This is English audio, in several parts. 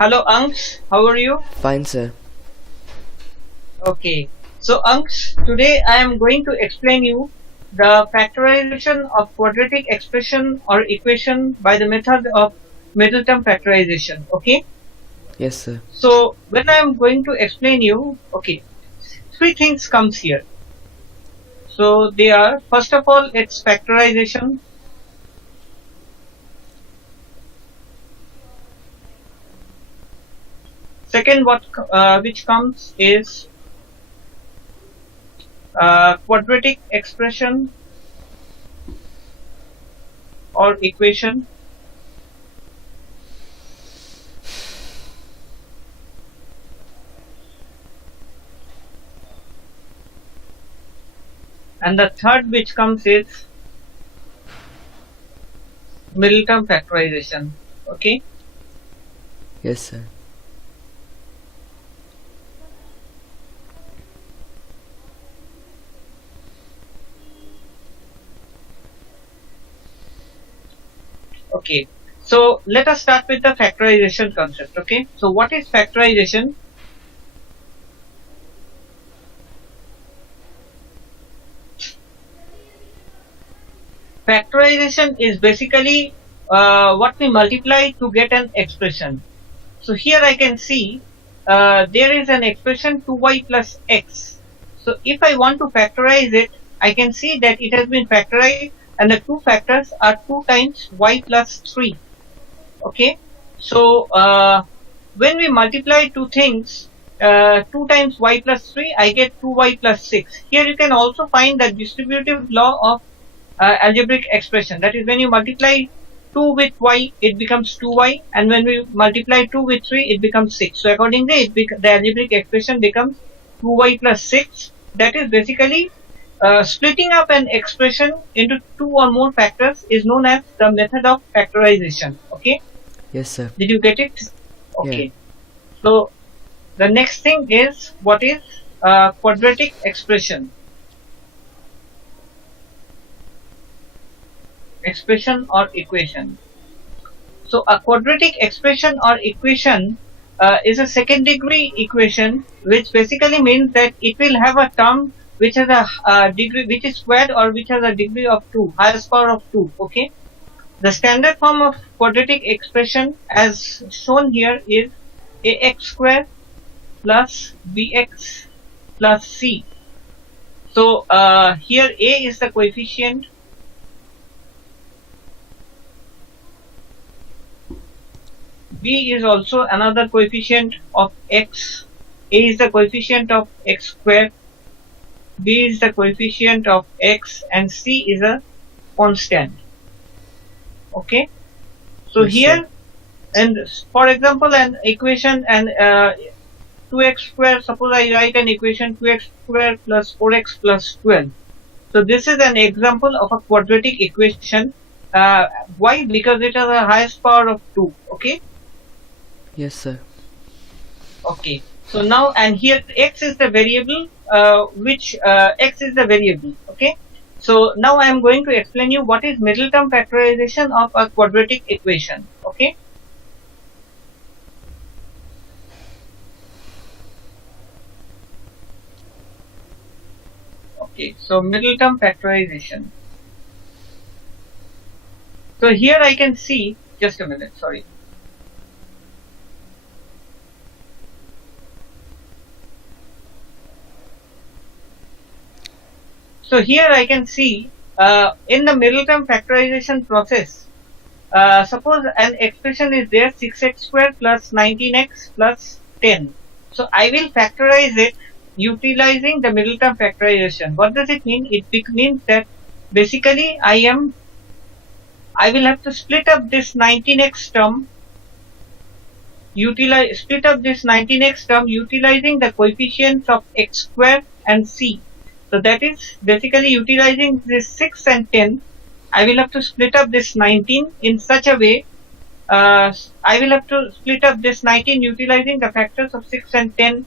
Hello, Ansh. How are you? Fine, sir. Okay. So, Ansh, today I am going to explain you the factorization of quadratic expression or equation by the method of middle term factorization. Okay. Yes, sir. So, when I am going to explain you, okay, three things comes here. So, they are, first of all, it's factorization. Second, which comes is quadratic expression or equation. And the third which comes is middle term factorization. Okay. Yes, sir. Okay. So let us start with the factorization concept. Okay. So what is factorization? Factorization is basically what we multiply to get an expression. So here I can see there is an expression 2y plus x. So if I want to factorize it, I can see that it has been factorized and the two factors are 2 times y plus 3. Okay. So when we multiply two things, 2 times y plus 3, I get 2y plus 6. Here you can also find the distributive law of algebraic expression. That is, when you multiply 2 with y, it becomes 2y, and when we multiply 2 with 3, it becomes 6. So accordingly, the algebraic expression becomes 2y plus 6. That is basically splitting up an expression into 2 or more factors is known as the method of factorization. Okay. Yes, sir. Did you get it? Yeah. Okay. So the next thing is, what is quadratic expression? Expression or equation. So a quadratic expression or equation is a second degree equation, which basically means that it will have a term which has a degree which is squared or which has a degree of 2, highest power of 2. Okay. The standard form of quadratic expression as shown here is ax square plus bx plus c. So here a is the coefficient, b is also another coefficient of x, a is the coefficient of x square, b is the coefficient of x, and c is a constant. Okay. So Yes, here, sir. and for example, an equation and 2x square, suppose I write an equation 2x square plus 4x plus 12. So this is an example of a quadratic equation. Why? Because it has a highest power of 2. Okay. Yes, sir. Okay. So now, and here x is the variable, x is the variable. Okay. So now I am going to explain you what is middle term factorization of a quadratic equation. Okay. Okay. So middle term factorization. So here I can see, just a minute, sorry. So here I can see in the middle term factorization process, suppose an expression is there 6x square plus 19x plus 10. So I will factorize it utilizing the middle term factorization. What does it mean? It means that basically I will have to split up this 19x term, utilizing the coefficients of x square and c. So that is basically utilizing this 6 and 10. I will have to split up this 19 in such a way. I will have to split up this 19 utilizing the factors of 6 and 10.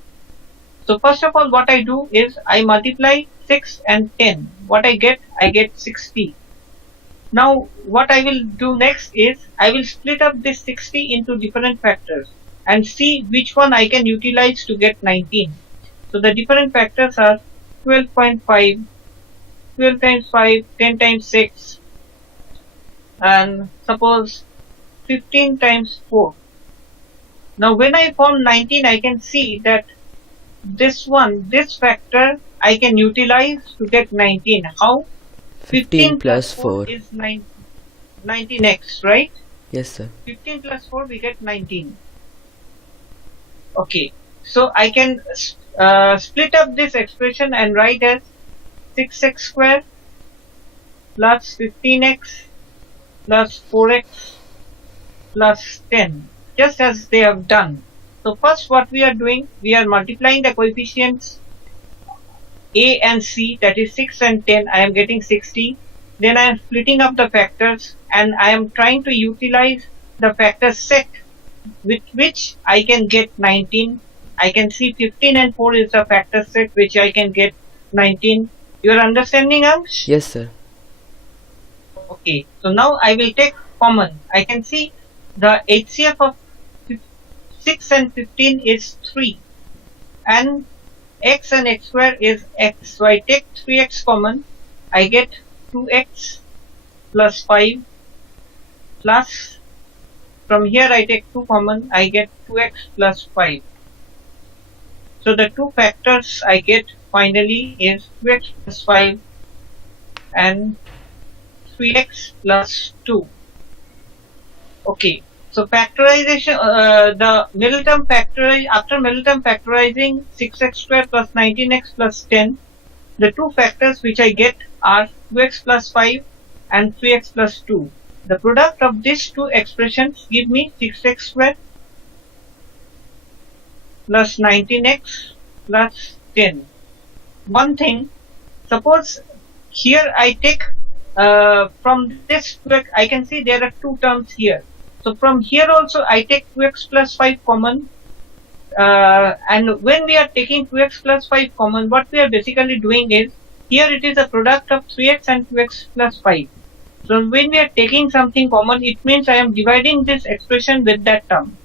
So first of all, what I do is I multiply 6 and 10. What I get 60. Now what I will do next is I will split up this 60 into different factors. and see which one I can utilize to get 19. So the different factors are 12.5, 12 times 5, 10 times 6, and suppose 15 times 4. Now when I form 19, I can see that this factor I can utilize to get 19. How? 15 plus 4 is 19x, right? Yes, sir. 15 plus 4 we get 19. Okay, so I can split up this expression and write as 6x square plus 15x plus 4x plus 10, just as they have done. So first what we are doing, we are multiplying the coefficients a and c, that is 6 and 10, I am getting 60. Then I am splitting up the factors and I am trying to utilize the factor set with which I can get 19. I can see 15 and 4 is the factor set which I can get 19. You are understanding, Amsh? Yes, sir. Okay, so now I will take common. I can see the HCF of 6 and 15 is 3 and x and x square is x. So I take 3x common, I get 2x plus 5 plus, from here I take 2 common, I get 2x plus 5. So the two factors I get finally is 2x plus 5 and 3x plus 2. Okay, so factorization, the middle term after middle term factorizing 6x square plus 19x plus 10, the two factors which I get are 2x plus 5 and 3x plus 2. The product of these two expressions give me 6x square plus 19x plus 10. One thing, suppose here I take from this 2x, I can see there are two terms here. So from here also I take 2x plus 5 common, and when we are taking 2x plus 5 common, what we are basically doing is, here it is a product of 3x and 2x plus 5. So when we are taking something common, it means I am dividing this expression with that term.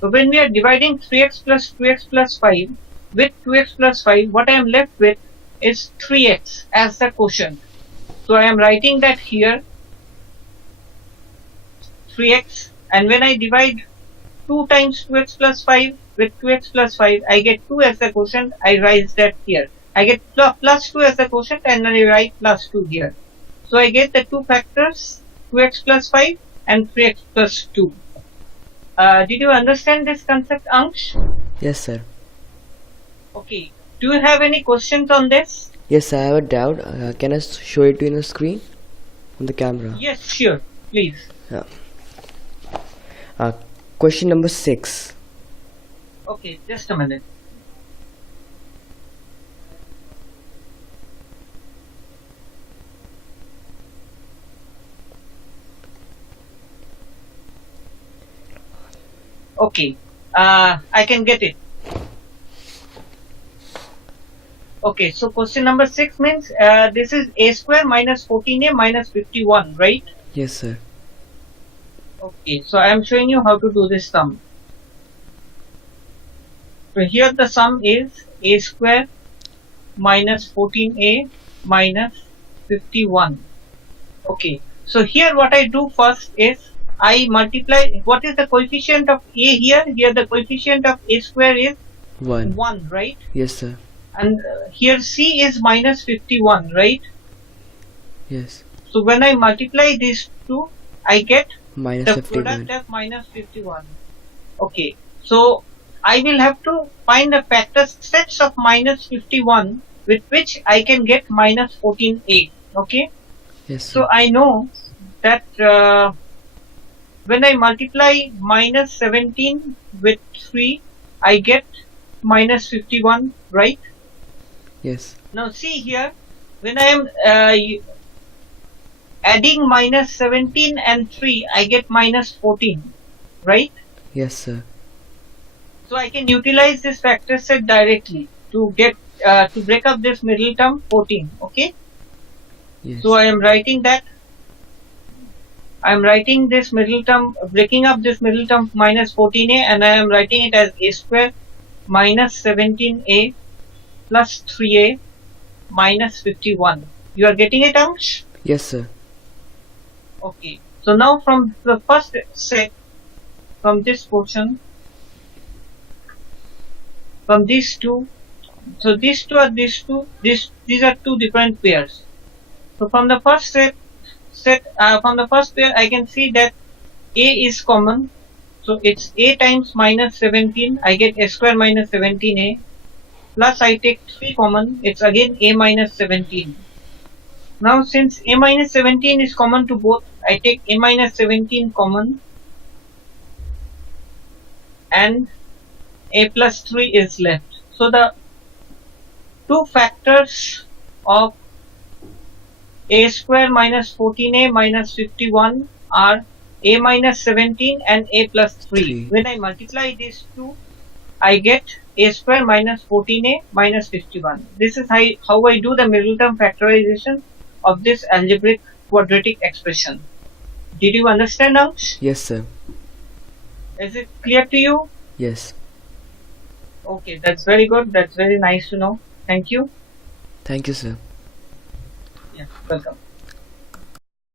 So when we are dividing 3x plus 2x plus 5 with 2x plus 5, what I am left with is 3x as the quotient. So I am writing that here 3x, and when I divide 2 times 2x plus 5 with 2x plus 5, I get 2 as the quotient, I write that here. I get plus 2 as the quotient and then I write plus 2 here. So I get the two factors 2x plus 5 and 3x plus 2. Did you understand this concept, Ansh? Yes, sir. Okay. Do you have any questions on this? Yes, I have a doubt. Can I show it to you on the screen? On the camera? Yes, sure. Please. Yeah. Question number 6. Okay, just a minute. Okay, I can get it. Okay, so question number 6 means this is a square minus 14a minus 51, right? Yes, sir. Okay, so I am showing you how to do this sum. So here the sum is a square minus 14a minus 51. Okay, so here what I do first is I multiply. What is the coefficient of a here? Here the coefficient of a square is 1, right? Yes, sir. And here c is minus 51, right? Yes. So when I multiply these two, I get Minus the 51. product as minus 51. Okay, so I will have to find the factor sets of minus 51 with which I can get minus 14a. Okay, Yes, sir. so I know that when I multiply minus 17 with 3, I get minus 51, right? Yes. Now see here, when I am adding minus 17 and 3, I get minus 14, right? Yes, sir. So I can utilize this factor set directly to get to break up this middle term 14. Okay. Yes. So I am writing that I'm writing this middle term, breaking up this middle term minus 14a, and I am writing it as a square minus 17a plus 3a minus 51. You are getting it, Amsh? Yes, sir. Okay. So now from the first set, from this portion, from these two, so these two are these two, these are two different pairs. So from the first from the first pair, I can see that a is common. So it's a times minus 17. I get a square minus 17a. Plus I take 3 common. It's again a minus 17. Now since a minus 17 is common to both, I take a minus 17 common. And a plus 3 is left. So the two factors of a square minus 14a minus 51 are a minus 17 and a plus 3. When I multiply these two, I get a square minus 14a minus 51. This is how I do the middle term factorization of this algebraic quadratic expression. Did you understand now? Yes, sir. Is it clear to you? Yes. Okay, that's very good. That's very nice to know. Thank you. Thank you, sir. Yeah, welcome.